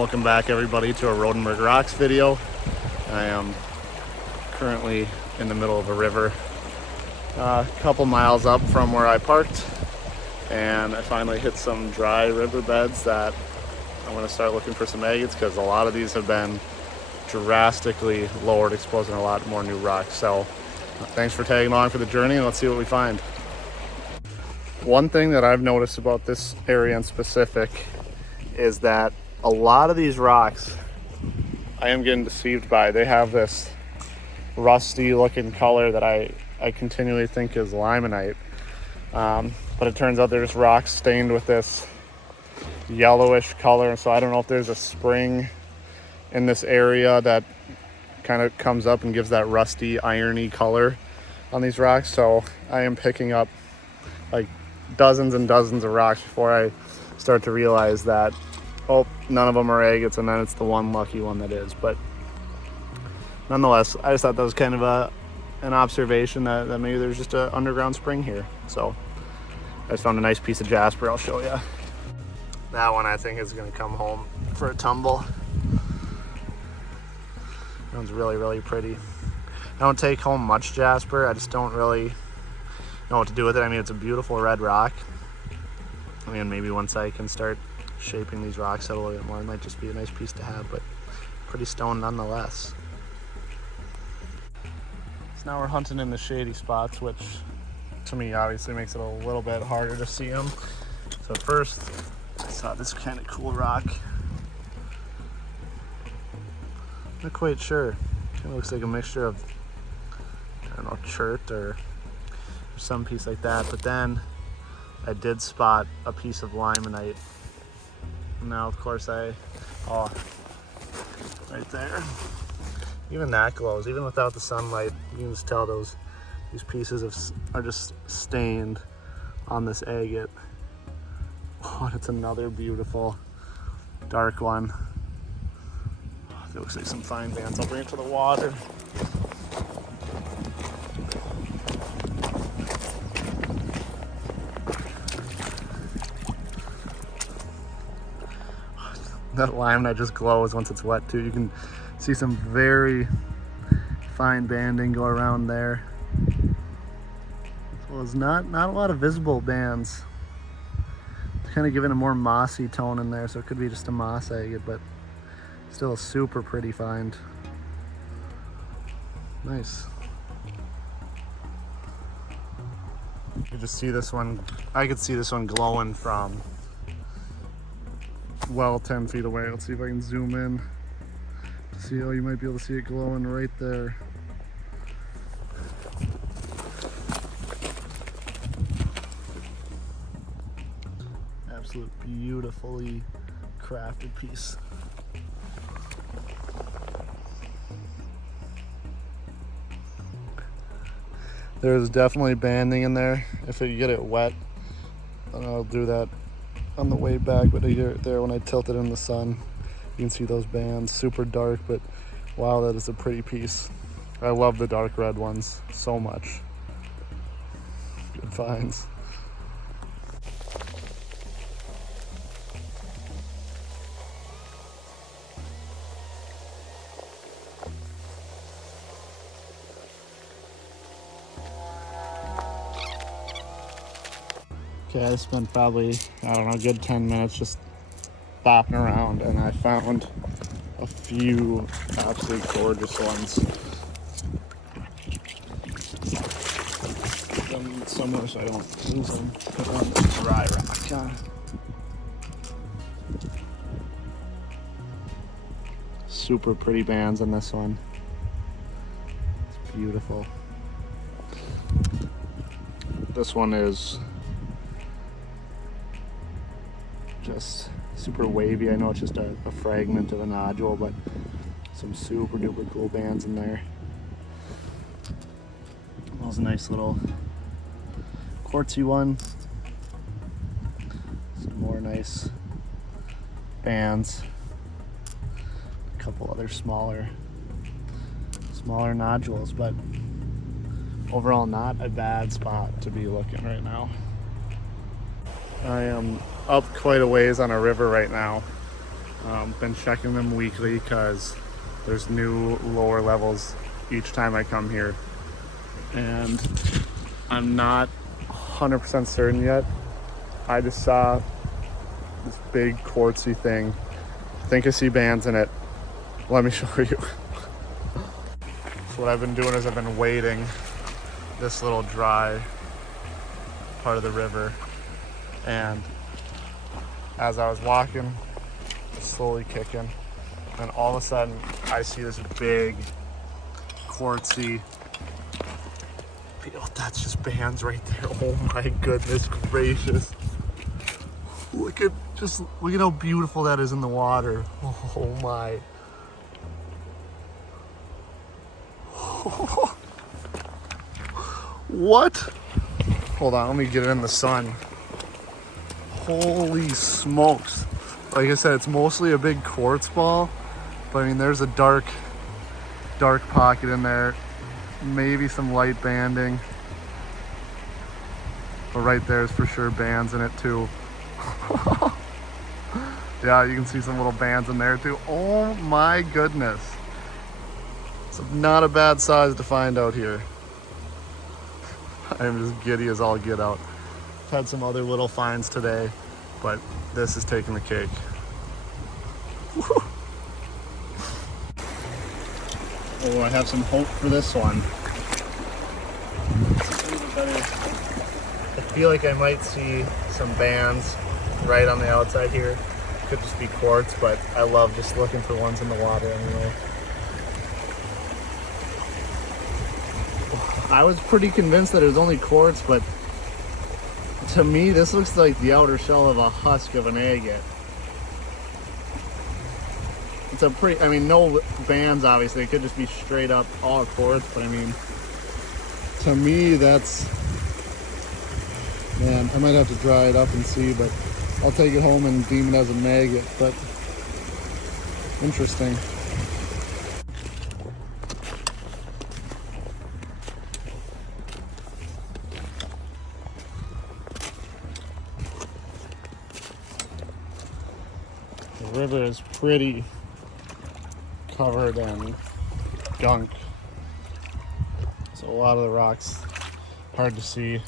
Welcome back everybody to a Rodenburg Rocks video. I am currently in the middle of a river a couple miles up from where I parked, and I finally hit some dry riverbeds that I'm going to start looking for some agates, because a lot of these have been drastically lowered, exposing a lot more new rocks. So thanks for tagging along for the journey, and let's see what we find. One thing that I've noticed about this area in specific is that a lot of these rocks I am getting deceived by. They have this rusty looking color that I continually think is limonite, but it turns out they're just rocks stained with this yellowish color. And so I don't know if there's a spring in this area that kind of comes up and gives that rusty irony color on these rocks. So I am picking up like dozens and dozens of rocks before I start to realize that, oh, none of them are agates, and then it's the one lucky one that is. But nonetheless, I just thought that was kind of an observation that maybe there's just an underground spring here. So I just found a nice piece of jasper. I'll show you. That one I think is going to come home for a tumble. That one's really, really pretty. I don't take home much jasper. I just don't really know what to do with it. I mean, it's a beautiful red rock. I mean, maybe once I can start shaping these rocks out a little bit more, it might just be a nice piece to have, but pretty stone nonetheless. So now we're hunting in the shady spots, which to me obviously makes it a little bit harder to see them. So first I saw this kind of cool rock. Not quite sure. Kind of looks like a mixture of, I don't know, chert or some piece like that. But then I did spot a piece of limonite. Now, of course, right there. Even that glows. Even without the sunlight, you can just tell these pieces are just stained on this agate. Oh, and it's another beautiful dark one. Oh, it looks like some fine bands. I'll bring it to the water. That limonite just glows once it's wet too. You can see some very fine banding go around there. So it's not a lot of visible bands. It's kind of giving a more mossy tone in there, so it could be just a moss agate, but still a super pretty find. Nice. You can just see this one. I could see this one glowing from well 10 feet away. Let's see if I can zoom in to see. Oh, you might be able to see it glowing right there. Absolute beautifully crafted piece. There's definitely banding in there. If you get it wet, and I'll do that on the way back, but there when I tilt it in the sun, you can see those bands. Super dark, but wow, that is a pretty piece. I love the dark red ones so much. Good finds. Okay, I spent probably, I don't know, a good 10 minutes just bopping around, and I found a few absolutely gorgeous ones. Put them somewhere so I don't lose them. Put on dry rock. Super pretty bands on this one. It's beautiful. This one is just super wavy. I know it's just a fragment of a nodule, but some super duper cool bands in there. That was a nice little quartzy one. Some more nice bands. A couple other smaller nodules, but overall not a bad spot to be looking right now. I am up quite a ways on a river right now, Been checking them weekly because there's new lower levels each time I come here, and I'm not 100% certain yet. I just saw this big quartzy thing. I think I see bands in it. Let me show you. So what I've been doing is I've been wading this little dry part of the river, and as I was walking, slowly kicking, and all of a sudden I see this big quartzy, that's just bands right there. Oh my goodness gracious. Look at how beautiful that is in the water. Oh my. What? Hold on, let me get it in the sun. Holy smokes. Like I said, it's mostly a big quartz ball, but I mean, there's a dark pocket in there. Maybe some light banding. But right there is for sure bands in it too. Yeah, you can see some little bands in there too. Oh my goodness. It's not a bad size to find out here. I'm just giddy as all get out. I've had some other little finds today, but this is taking the cake. Oh, I have some hope for this one. I feel like I might see some bands right on the outside here. Could just be quartz, but I love just looking for ones in the water anyway. I was pretty convinced that it was only quartz, but to me this looks like the outer shell of a husk of an agate. It's a pretty, I mean, no bands obviously, it could just be straight up all quartz, but I mean, to me that's, man, I might have to dry it up and see, but I'll take it home and deem it as a maggot. But interesting. The river is pretty covered in gunk, so a lot of the rocks hard to see.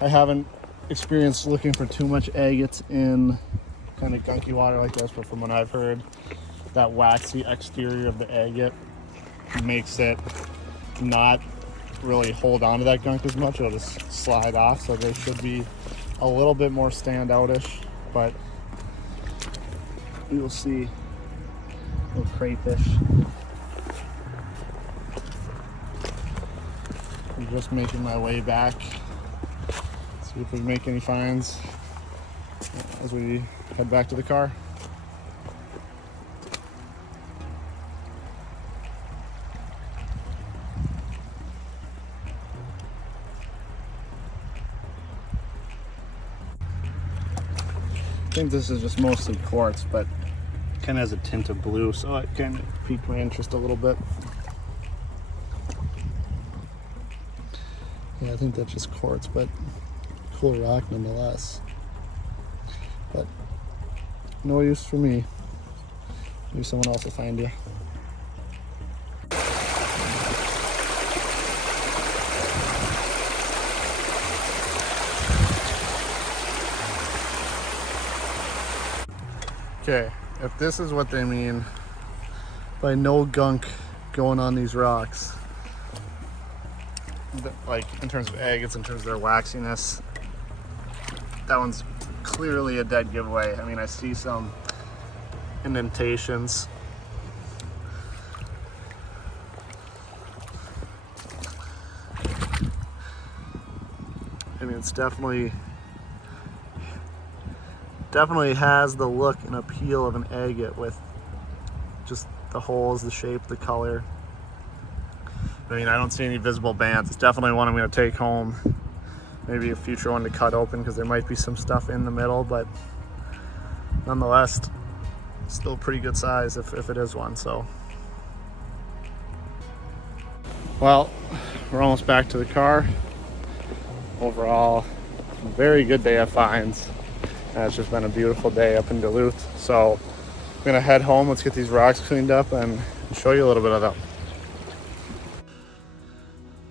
I haven't experienced looking for too much agates in kind of gunky water like this, but from what I've heard, that waxy exterior of the agate makes it not really hold on to that gunk as much. It'll just slide off, so they should be a little bit more standout-ish, but we will see. Little crayfish. I'm just making my way back. See if we make any finds as we head back to the car. I think this is just mostly quartz, but kind of has a tint of blue, so it kind of piqued my interest a little bit. Yeah, I think that's just quartz, but cool rock nonetheless. But no use for me. Maybe someone else will find you. Okay, if this is what they mean by no gunk going on these rocks, like in terms of agates, in terms of their waxiness, that one's clearly a dead giveaway. I mean, I see some indentations. I mean, it's definitely has the look and appeal of an agate with just the holes, the shape, the color. I mean, I don't see any visible bands. It's definitely one I'm going to take home. Maybe a future one to cut open because there might be some stuff in the middle, but nonetheless, still pretty good size if it is one. So, well, we're almost back to the car. Overall, very good day of finds. It's just been a beautiful day up in Duluth. So gonna head home. Let's get these rocks cleaned up and show you a little bit of them.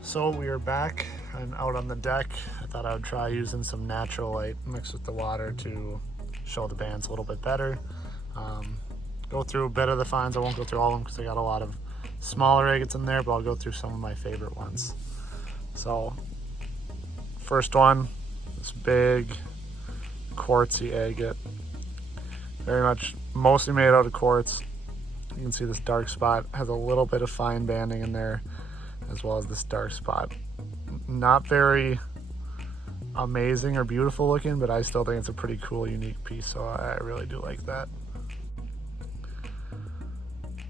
So we are back and out on the deck. I thought I would try using some natural light mixed with the water to show the bands a little bit better. Go through a bit of the finds. I won't go through all of them because I got a lot of smaller agates in there, but I'll go through some of my favorite ones. So first one, this big quartzy agate. Very much mostly made out of quartz. You can see this dark spot has a little bit of fine banding in there, as well as this dark spot. Not very amazing or beautiful looking, but I still think it's a pretty cool, unique piece, so I really do like that.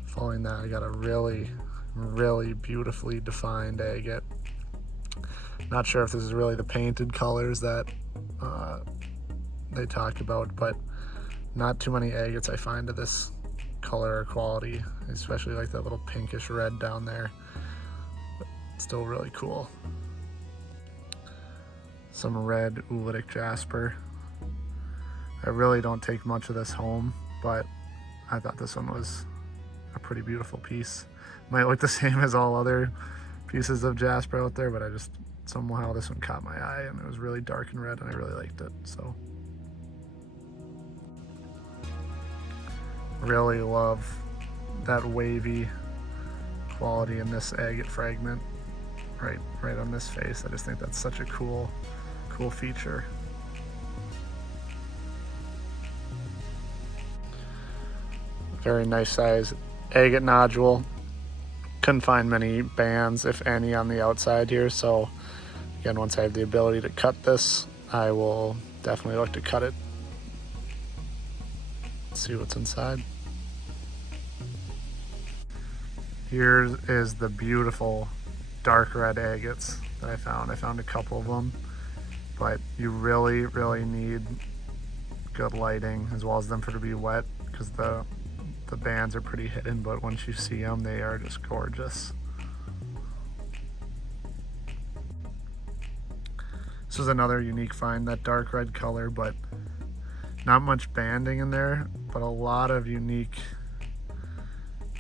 Following that, I got a really, really beautifully defined agate. Not sure if this is really the painted colors that they talk about, but not too many agates I find of this color or quality, especially like that little pinkish red down there. But still really cool. Some red oolitic jasper. I really don't take much of this home, but I thought this one was a pretty beautiful piece. Might look the same as all other pieces of jasper out there, but I just somehow this one caught my eye, and it was really dark and red, and I really liked it. So really love that wavy quality in this agate fragment right on this face. I just think that's such a cool feature. Very nice size agate nodule. Couldn't find many bands, if any, on the outside here, so again, once I have the ability to cut this, I will definitely look to cut it. Let's see what's inside. Here is the beautiful dark red agates that I found. I found a couple of them, but you really, really need good lighting as well as them for to be wet, because the bands are pretty hidden, but once you see them, they are just gorgeous. This was another unique find, that dark red color, but not much banding in there, but a lot of unique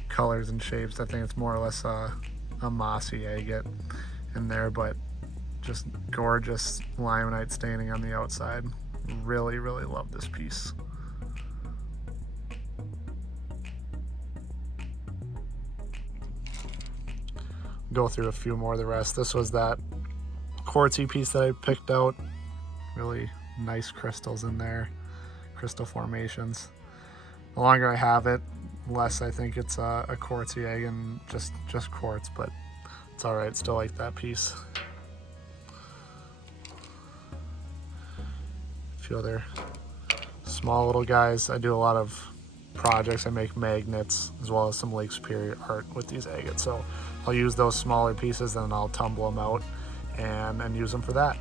colors and shapes. I think it's more or less a mossy agate in there, but just gorgeous limonite staining on the outside. Really, really love this piece. Go through a few more of the rest. This was that quartzy piece that I picked out. Really nice crystals in there, crystal formations. The longer I have it, less I think it's a quartzy egg and just quartz, but it's all right. Still like that piece. A few other small little guys. I do a lot of projects. I make magnets as well as some Lake Superior art with these agates, so I'll use those smaller pieces and I'll tumble them out and use them for that.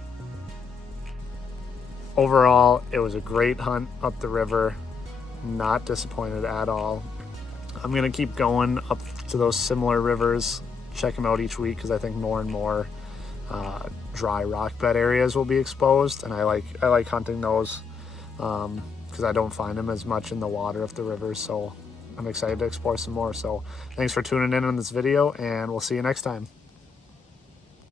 Overall, it was a great hunt up the river. Not disappointed at all. I'm gonna keep going up to those similar rivers, check them out each week, because I think more and more dry rock bed areas will be exposed, and I like hunting those because I don't find them as much in the water of the rivers, so I'm excited to explore some more. So thanks for tuning in on this video, and we'll see you next time.